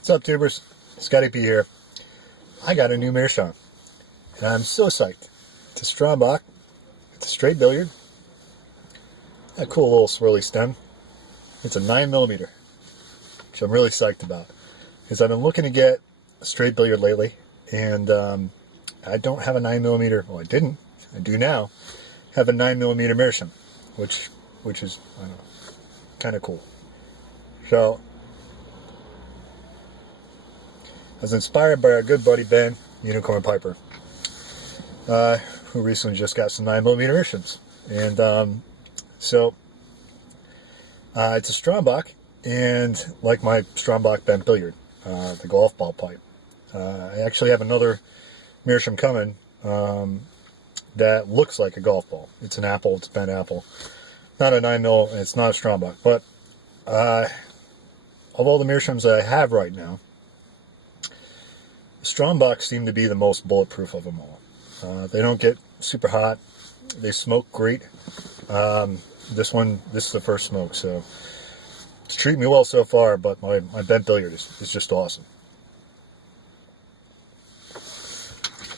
What's up, tubers? Scotty P here. I got a new Meerschaum, and I'm so psyched. It's a Strambach. It's a straight billiard. A cool little swirly stem. It's a 9mm, which I'm really psyched about, because I've been looking to get a straight billiard lately, and I don't have a 9mm. Well, I didn't. I do now. Have a 9mm Meerschaum, which is, I don't know, kind of cool. So I was inspired by our good buddy Ben, Unicorn Piper, who recently just got some 9mm Meerschaums. And it's a Strambach, and like my Strambach bent billiard, the golf ball pipe. I actually have another Meerschaum coming that looks like a golf ball. It's an apple, it's a bent apple. Not a 9mm, it's not a Strambach. But of all the Meerschaums that I have right now, Strambach seem to be the most bulletproof of them all. They don't get super hot. They smoke great. This is the first smoke, so it's treating me well so far, but my bent billiard is just awesome.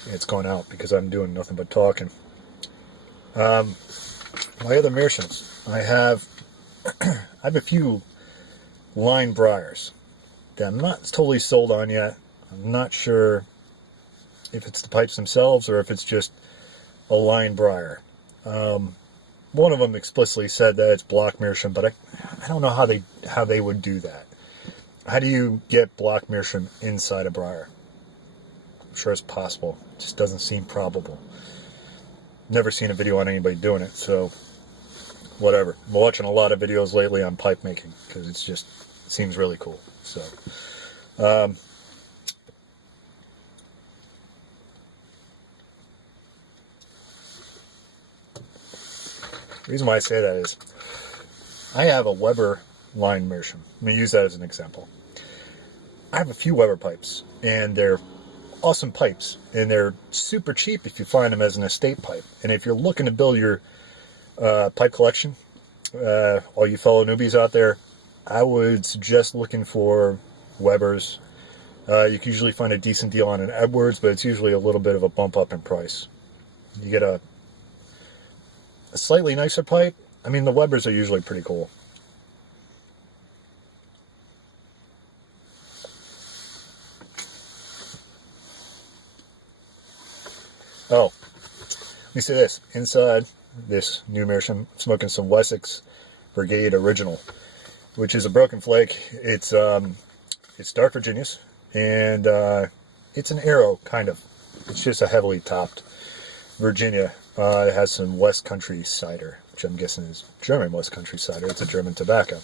It's going out because I'm doing nothing but talking. My other Meerschaums, I have a few line briars that I'm not totally sold on yet. I'm not sure if it's the pipes themselves or if it's just a line briar. One of them explicitly said that it's block Meerschaum, but I don't know how they would do that. How do you get block Meerschaum inside a briar? I'm sure it's possible. It just doesn't seem probable. Never seen a video on anybody doing it, so whatever. I'm watching a lot of videos lately on pipe making because it seems really cool. So the reason why I say that is I have a Weber line Meerschaum. I'm going to use that as an example. I have a few Weber pipes, and they're awesome pipes, and they're super cheap if you find them as an estate pipe. And if you're looking to build your pipe collection, all you fellow newbies out there, I would suggest looking for Webers. You can usually find a decent deal on an Edwards, but it's usually a little bit of a bump up in price. You get a slightly nicer pipe. I mean, the Webers are usually pretty cool. Oh, let me say this. Inside this new Meerschaum, I'm smoking some Wessex Brigade Original, which is a broken flake. It's dark Virginia's, and it's an arrow, kind of. It's just a heavily topped Virginia. It has some West Country cider, which I'm guessing is German West Country cider. It's a German tobacco.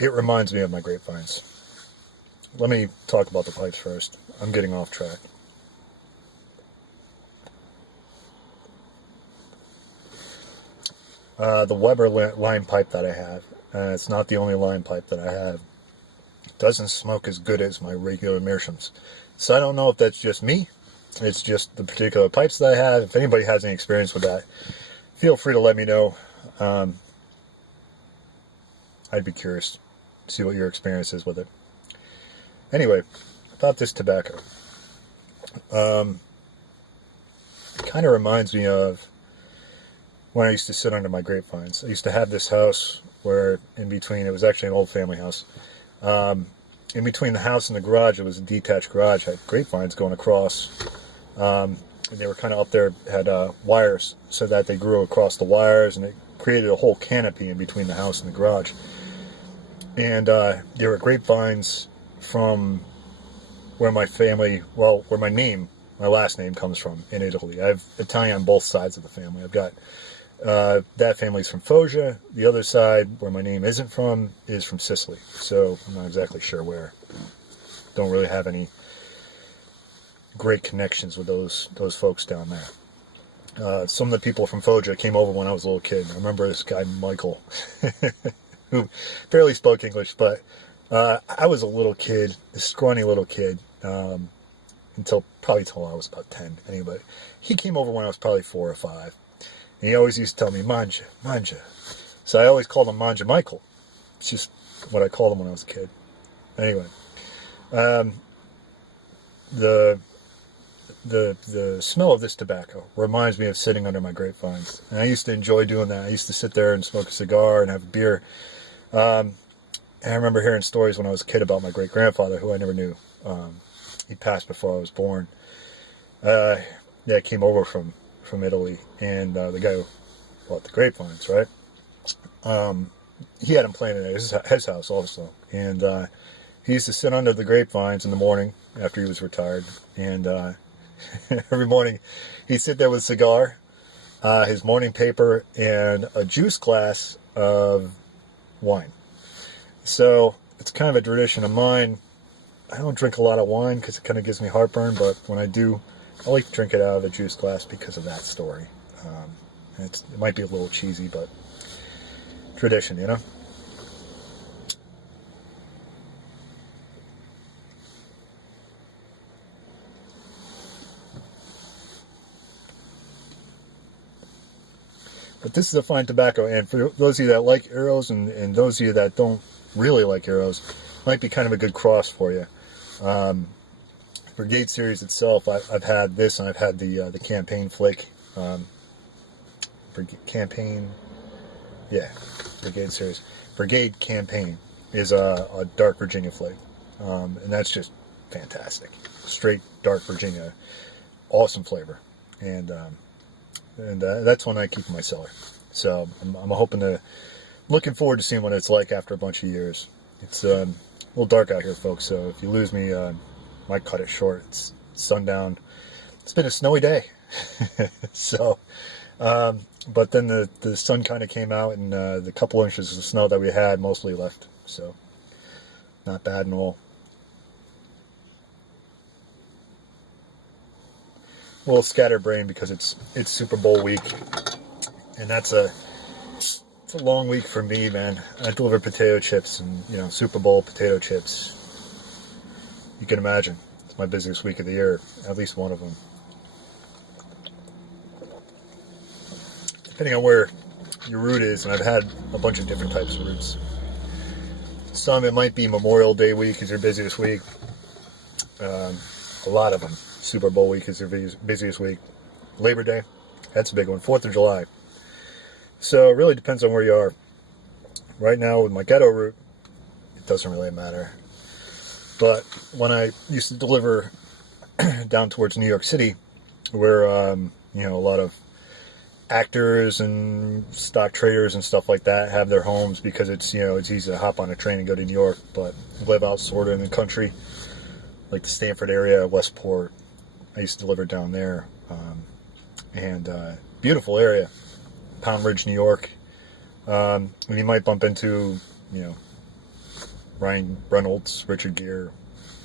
It reminds me of my grapevines. Let me talk about the pipes first. I'm getting off track. The Weber line pipe that I have, it's not the only line pipe that I have, doesn't smoke as good as my regular Meerschaums. So I don't know if that's just me. It's just the particular pipes that I have. If anybody has any experience with that, feel free to let me know. I'd be curious to see what your experience is with it. Anyway, about this tobacco. It kind of reminds me of when I used to sit under my grapevines. I used to have this house where in between, it was actually an old family house. In between the house and the garage, it was a detached garage, had grapevines going across. And they were kind of up there, had wires so that they grew across the wires, and it created a whole canopy in between the house and the garage. And there were grapevines from where my family, well, where my last name comes from in Italy. I have Italian on both sides of the family. I've got that family's from Foggia. The other side, where my name isn't from, is from Sicily. So I'm not exactly sure where. Don't really have any great connections with those folks down there. Some of the people from Foggia came over when I was a little kid. I remember this guy, Michael, who barely spoke English, but I was a little kid, a scrawny little kid, until I was about 10. Anyway, he came over when I was probably 4 or 5. And he always used to tell me, Manja, Manja. So I always called him Manja Michael. It's just what I called him when I was a kid. Anyway, um, the the smell of this tobacco reminds me of sitting under my grapevines. And I used to enjoy doing that. I used to sit there and smoke a cigar and have a beer. And I remember hearing stories when I was a kid about my great-grandfather, who I never knew. He passed before I was born. Yeah, came over from Italy, and the guy who bought the grapevines, right? He had him playing in his house also. And he used to sit under the grapevines in the morning after he was retired, and every morning he'd sit there with a cigar, his morning paper, and a juice glass of wine. So it's kind of a tradition of mine. I don't drink a lot of wine because it kind of gives me heartburn, but when I do, I like to drink it out of a juice glass because of that story. It might be a little cheesy, but tradition, you know? But this is a fine tobacco, and for those of you that like arrows and those of you that don't really like arrows, might be kind of a good cross for you. Brigade series itself, I've had this, and I've had the Campaign Flake. Brigade series. Brigade Campaign is a dark Virginia flake, and that's just fantastic. Straight dark Virginia, awesome flavor, and that's one I keep in my cellar. So I'm looking forward to seeing what it's like after a bunch of years. It's a little dark out here, folks, so if you lose me, might cut it short. It's sundown. It's been a snowy day. So, but then the sun kind of came out, and the couple inches of snow that we had mostly left. So, not bad at all. A little scatterbrained because it's Super Bowl week, and it's a long week for me, man. I deliver potato chips, and Super Bowl potato chips. You can imagine, it's my busiest week of the year, at least one of them. Depending on where your route is, and I've had a bunch of different types of routes. Some it might be Memorial Day week is your busiest week. A lot of them. Super Bowl week is your busiest week. Labor Day, that's a big one. 4th of July. So it really depends on where you are. Right now with my ghetto route, it doesn't really matter. But when I used to deliver down towards New York City, where a lot of actors and stock traders and stuff like that have their homes, because it's easy to hop on a train and go to New York, but live out sort of in the country, like the Stamford area, Westport. I used to deliver down there, and beautiful area, Pound Ridge, New York. And you might bump into, Ryan Reynolds, Richard Gere,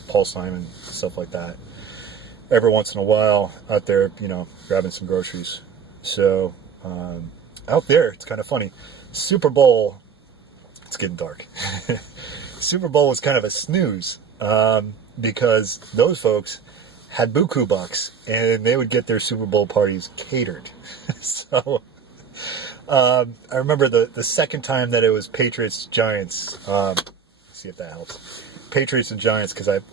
Paul Simon, stuff like that. Every once in a while, out there, grabbing some groceries. So out there, it's kind of funny. Super Bowl, it's getting dark. Super Bowl was kind of a snooze, because those folks had buku bucks, and they would get their Super Bowl parties catered. So I remember the second time that it was Patriots-Giants. Let's see if that helps. Patriots and Giants, because I've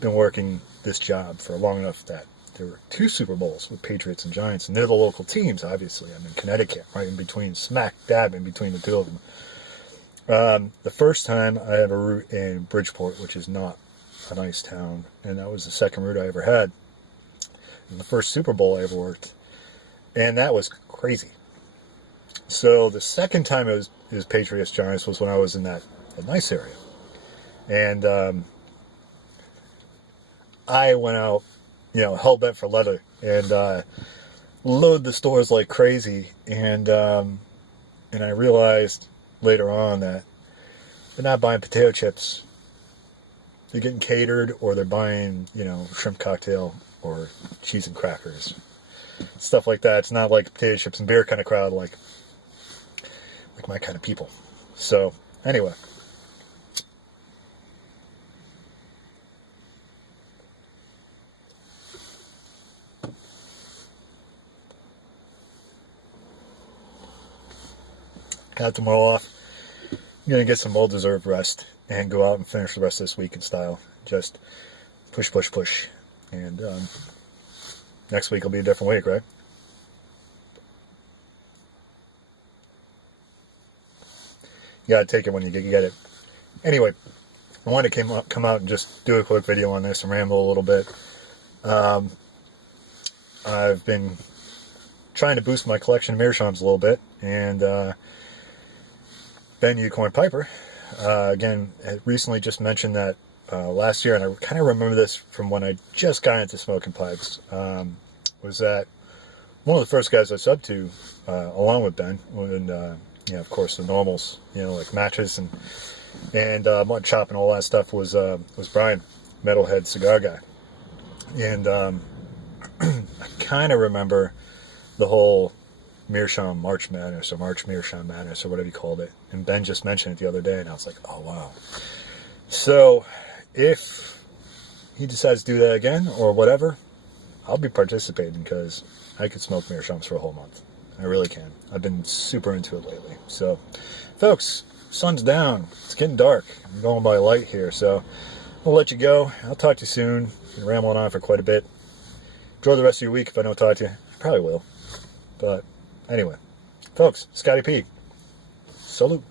been working this job for long enough that there were 2 Super Bowls with Patriots and Giants, and they're the local teams, obviously. I'm in Connecticut, right in between, smack dab in between the two of them. The first time I have a route in Bridgeport, which is not a nice town, and that was the second route I ever had. And the first Super Bowl I ever worked, and that was crazy. So the second time it was Patriots Giants was when I was in that nice area, and I went out, hell bent for leather, and load the stores like crazy, and I realized later on that they're not buying potato chips. They're getting catered, or they're buying, shrimp cocktail or cheese and crackers. Stuff like that. It's not like potato chips and beer kind of crowd, like my kind of people. So, anyway. Got tomorrow off. I'm going to get some well-deserved rest. and go out and finish the rest of this week in style. Just push, push, push. And next week will be a different week, right? You gotta take it when you get it. Anyway, I wanted to come out and just do a quick video on this and ramble a little bit. I've been trying to boost my collection of Meerschaums a little bit, and Ben Unicorn Piper, again, had recently just mentioned that last year, and I kind of remember this from when I just got into smoking pipes, was that one of the first guys I subbed to, along with Ben, and of course the normals, like matches and mud chop and all that stuff, was Brian, Metalhead Cigar Guy. And I kind of remember the whole Meerschaum March Madness, or March Meerschaum Madness, or whatever you called it. And Ben just mentioned it the other day, and I was like, oh, wow. So if he decides to do that again, or whatever, I'll be participating, because I could smoke Meerschaums for a whole month. I really can. I've been super into it lately. So, folks, sun's down. It's getting dark. I'm going by light here, so I'll let you go. I'll talk to you soon. Been rambling on for quite a bit. Enjoy the rest of your week if I don't talk to you. I probably will. But anyway, folks, Scotty P. Salute.